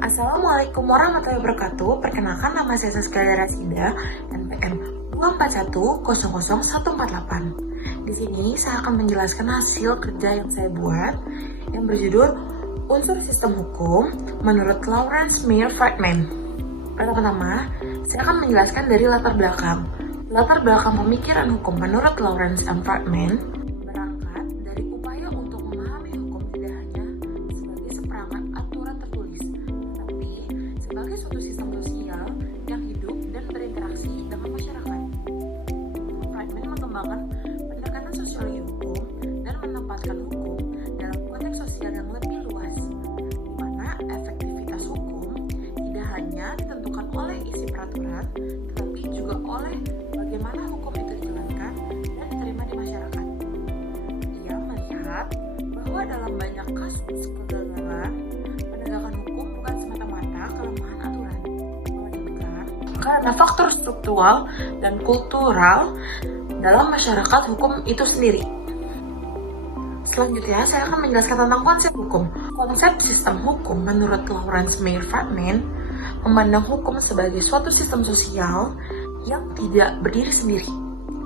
Assalamualaikum warahmatullahi wabarakatuh. Perkenalkan, nama saya Saskia Rasida, NPM 241000148. Di sini saya akan menjelaskan hasil kerja yang saya buat yang berjudul Unsur Sistem Hukum menurut Lawrence Meyer Friedman. Pertama-tama, saya akan menjelaskan dari latar belakang. Latar belakang pemikiran hukum menurut Lawrence M. Friedman berangkat dari upaya untuk memahami hukum tidak hanya sebagai seperangkat aturan tertulis, tetapi sebagai suatu sistem sosial yang hidup dan berinteraksi dengan masyarakat. Friedman mengembangkan pendekatan sosiologi hukum dan menempatkan hukum dalam konteks sosial yang lebih luas, di mana efektivitas hukum tidak hanya ditentukan oleh isi peraturan, tetapi juga oleh bagaimana hukum itu dijalankan dan diterima di masyarakat. Ia melihat bahwa dalam banyak kasus kegagalan, penegakan hukum bukan semata-mata kelemahan aturan, melainkan karena faktor struktural dan kultural dalam masyarakat hukum itu sendiri. Selanjutnya, saya akan menjelaskan tentang konsep hukum. Konsep sistem hukum menurut Lawrence Meyer Friedman memandang hukum sebagai suatu sistem sosial yang tidak berdiri sendiri,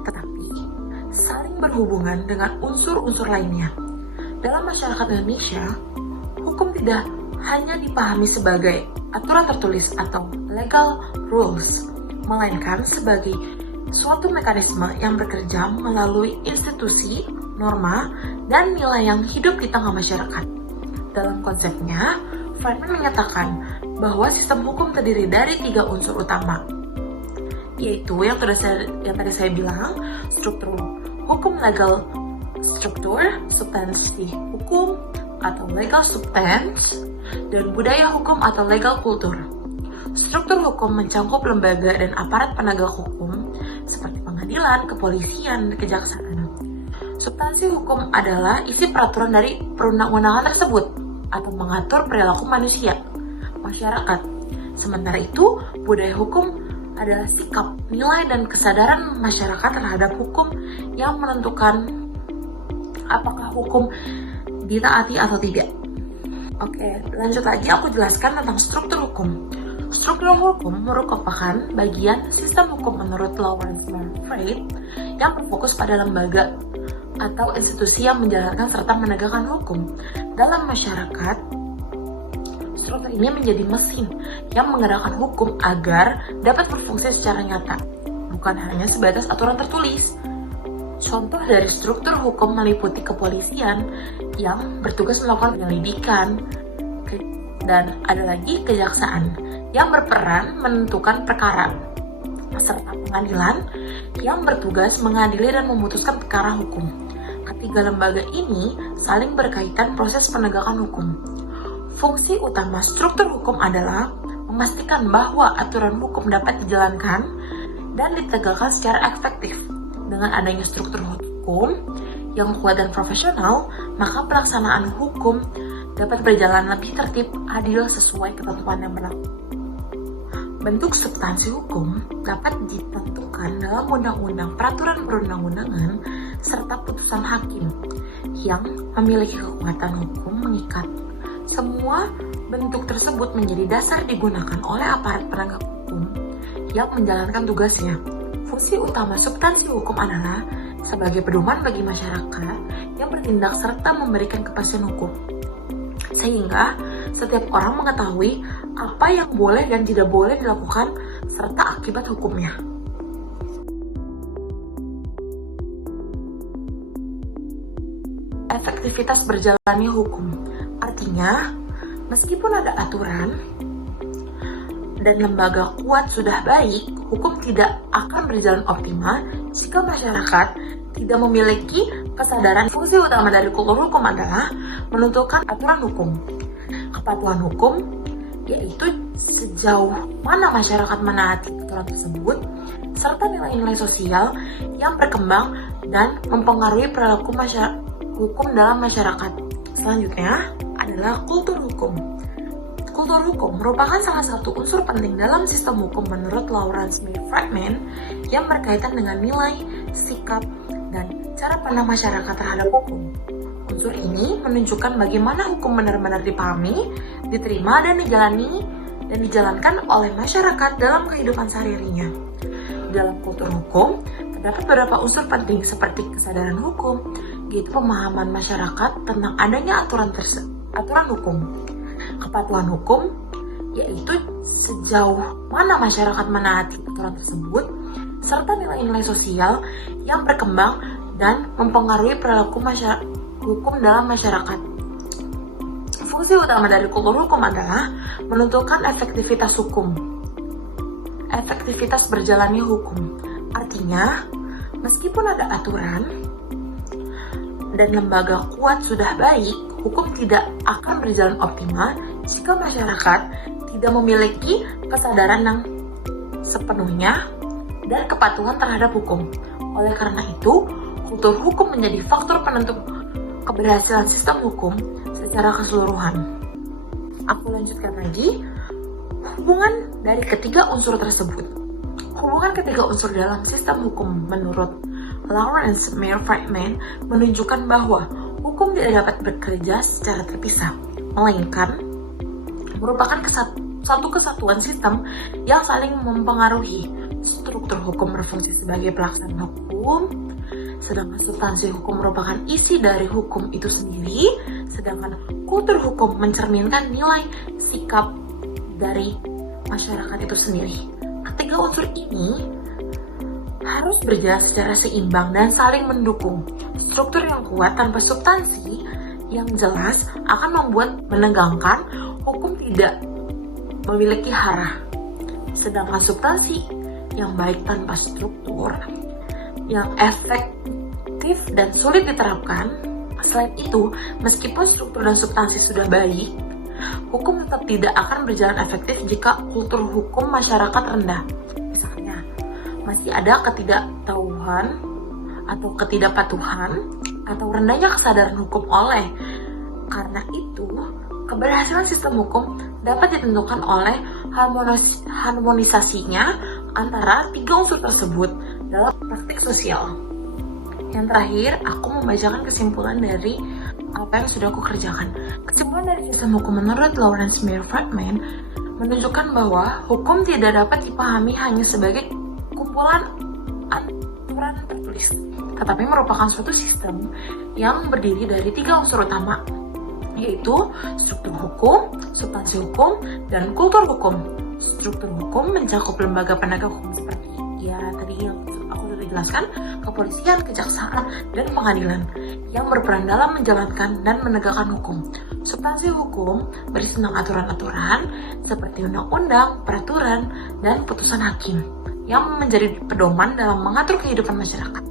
tetapi saling berhubungan dengan unsur-unsur lainnya. Dalam masyarakat Indonesia, hukum tidak hanya dipahami sebagai aturan tertulis atau legal rules, melainkan sebagai suatu mekanisme yang bekerja melalui institusi, norma, dan nilai yang hidup di tengah masyarakat. Dalam konsepnya, Friedman menyatakan bahwa sistem hukum terdiri dari 3 unsur utama, yaitu yang tadi saya bilang, struktur hukum, legal struktur, substansi hukum atau legal substance, dan budaya hukum atau legal kultur. Struktur hukum mencakup lembaga dan aparat penegak hukum seperti pengadilan, kepolisian, dan kejaksaan. Substansi hukum adalah isi peraturan dari perundang-undangan tersebut atau mengatur perilaku manusia, masyarakat. Sementara itu, budaya hukum adalah sikap, nilai, dan kesadaran masyarakat terhadap hukum yang menentukan apakah hukum ditaati atau tidak. Oke, lanjut lagi, aku jelaskan tentang struktur hukum. Struktur hukum merupakan bagian sistem hukum menurut Lawrence Meyer Friedman yang berfokus pada lembaga atau institusi yang menjalankan serta menegakkan hukum dalam masyarakat. Struktur ini menjadi mesin yang menggerakkan hukum agar dapat berfungsi secara nyata, bukan hanya sebatas aturan tertulis. Contoh dari struktur hukum meliputi kepolisian yang bertugas melakukan penyelidikan, dan ada lagi kejaksaan yang berperan menentukan perkara, serta pengadilan yang bertugas mengadili dan memutuskan perkara hukum. Ketiga lembaga ini saling berkaitan proses penegakan hukum. Fungsi utama struktur hukum adalah memastikan bahwa aturan hukum dapat dijalankan dan ditegakkan secara efektif. Dengan adanya struktur hukum yang kuat dan profesional, maka pelaksanaan hukum dapat berjalan lebih tertib, adil, sesuai ketentuan yang berlaku. Bentuk substansi hukum dapat ditentukan dalam undang-undang, peraturan perundang-undangan, serta putusan hakim yang memiliki kekuatan hukum mengikat. Semua bentuk tersebut menjadi dasar digunakan oleh aparat penegak hukum yang menjalankan tugasnya. Fungsi utama substansi hukum adalah sebagai pedoman bagi masyarakat yang bertindak serta memberikan kepastian hukum, sehingga setiap orang mengetahui apa yang boleh dan tidak boleh dilakukan serta akibat hukumnya. Efektivitas berjalannya hukum, artinya meskipun ada aturan dan lembaga kuat sudah baik, hukum tidak akan berjalan optimal jika masyarakat tidak memiliki kesadaran. Fungsi utama dari kultur hukum adalah menentukan aturan hukum, kepatuhan hukum, yaitu sejauh mana masyarakat menaati aturan tersebut, serta nilai-nilai sosial yang berkembang dan mempengaruhi perilaku hukum dalam masyarakat. Selanjutnya adalah kultur hukum. Kultur hukum merupakan salah satu unsur penting dalam sistem hukum menurut Lawrence Meyer Friedman yang berkaitan dengan nilai, sikap, dan cara pandang masyarakat terhadap hukum. Unsur ini menunjukkan bagaimana hukum benar-benar dipahami, diterima, dan dijalani dan dijalankan oleh masyarakat dalam kehidupan sehari-harinya. Dalam kultur hukum, terdapat beberapa unsur penting seperti kesadaran hukum, yaitu pemahaman masyarakat tentang adanya aturan hukum, kepatuhan hukum, yaitu sejauh mana masyarakat menaati aturan tersebut, serta nilai-nilai sosial yang berkembang dan mempengaruhi perilaku hukum dalam masyarakat. Fungsi utama dari kultur hukum adalah menentukan efektivitas hukum, efektivitas berjalannya hukum. Artinya, meskipun ada aturan dan lembaga kuat sudah baik, hukum tidak akan berjalan optimal jika masyarakat tidak memiliki kesadaran yang sepenuhnya dan kepatuhan terhadap hukum. Oleh karena itu, kultur hukum menjadi faktor penentu keberhasilan sistem hukum secara keseluruhan. Aku lanjutkan lagi, hubungan dari ketiga unsur tersebut. Hubungan ketiga unsur dalam sistem hukum menurut Lawrence Meyer Friedman menunjukkan bahwa hukum tidak dapat bekerja secara terpisah, melainkan merupakan satu kesatuan sistem yang saling mempengaruhi. Struktur hukum berfungsi sebagai pelaksana hukum, sedangkan substansi hukum merupakan isi dari hukum itu sendiri, sedangkan kultur hukum mencerminkan nilai sikap dari masyarakat itu sendiri. Ketiga unsur ini harus berjalan secara seimbang dan saling mendukung. Struktur yang kuat tanpa substansi yang jelas akan menegangkan hukum tidak memiliki arah. Sedangkan substansi yang baik tanpa struktur yang efektif dan sulit diterapkan. Selain itu, meskipun struktur dan substansi sudah baik, hukum tetap tidak akan berjalan efektif jika kultur hukum masyarakat rendah. Misalnya, masih ada ketidaktahuan atau ketidakpatuhan atau rendahnya kesadaran hukum. Oleh karena itu, keberhasilan sistem hukum dapat ditentukan oleh harmonisasinya antara tiga unsur tersebut dalam praktik sosial. Yang terakhir, aku membacakan kesimpulan dari apa yang sudah aku kerjakan. Kesimpulan dari sistem hukum menurut Lawrence Meyer Friedman menunjukkan bahwa hukum tidak dapat dipahami hanya sebagai kumpulan aturan tertulis, tetapi merupakan suatu sistem yang berdiri dari tiga unsur utama, yaitu struktur hukum, substansi hukum, dan kultur hukum. Struktur hukum mencakup lembaga penegak hukum seperti tadi yang aku sudah jelaskan, kepolisian, kejaksaan, dan pengadilan yang berperan dalam menjalankan dan menegakkan hukum. Substansi hukum berisi tentang aturan-aturan seperti undang-undang, peraturan, dan putusan hakim yang menjadi pedoman dalam mengatur kehidupan masyarakat.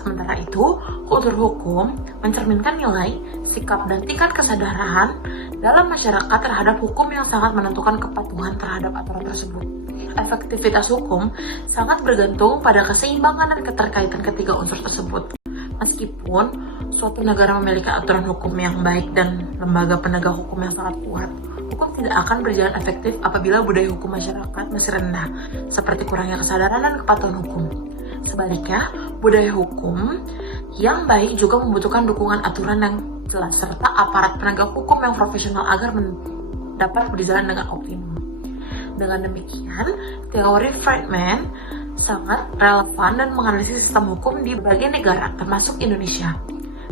Sementara itu, kultur hukum mencerminkan nilai, sikap, dan tingkat kesadaran dalam masyarakat terhadap hukum yang sangat menentukan kepatuhan terhadap aturan tersebut. Efektivitas hukum sangat bergantung pada keseimbangan dan keterkaitan ketiga unsur tersebut. Meskipun suatu negara memiliki aturan hukum yang baik dan lembaga penegak hukum yang sangat kuat, hukum tidak akan berjalan efektif apabila budaya hukum masyarakat masih rendah, seperti kurangnya kesadaran dan kepatuhan hukum. Sebaliknya, budaya hukum yang baik juga membutuhkan dukungan aturan yang jelas serta aparat penegak hukum yang profesional agar dapat berjalan dengan optimum. Dengan demikian, teori Friedman sangat relevan dan menganalisis sistem hukum di berbagai negara, termasuk Indonesia.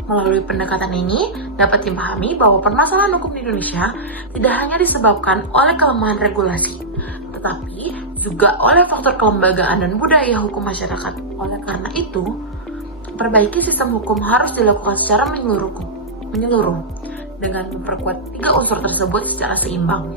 Melalui pendekatan ini, dapat dipahami bahwa permasalahan hukum di Indonesia tidak hanya disebabkan oleh kelemahan regulasi, tetapi juga oleh faktor kelembagaan dan budaya hukum masyarakat. Oleh karena itu, perbaiki sistem hukum harus dilakukan secara menyeluruh dengan memperkuat tiga unsur tersebut secara seimbang.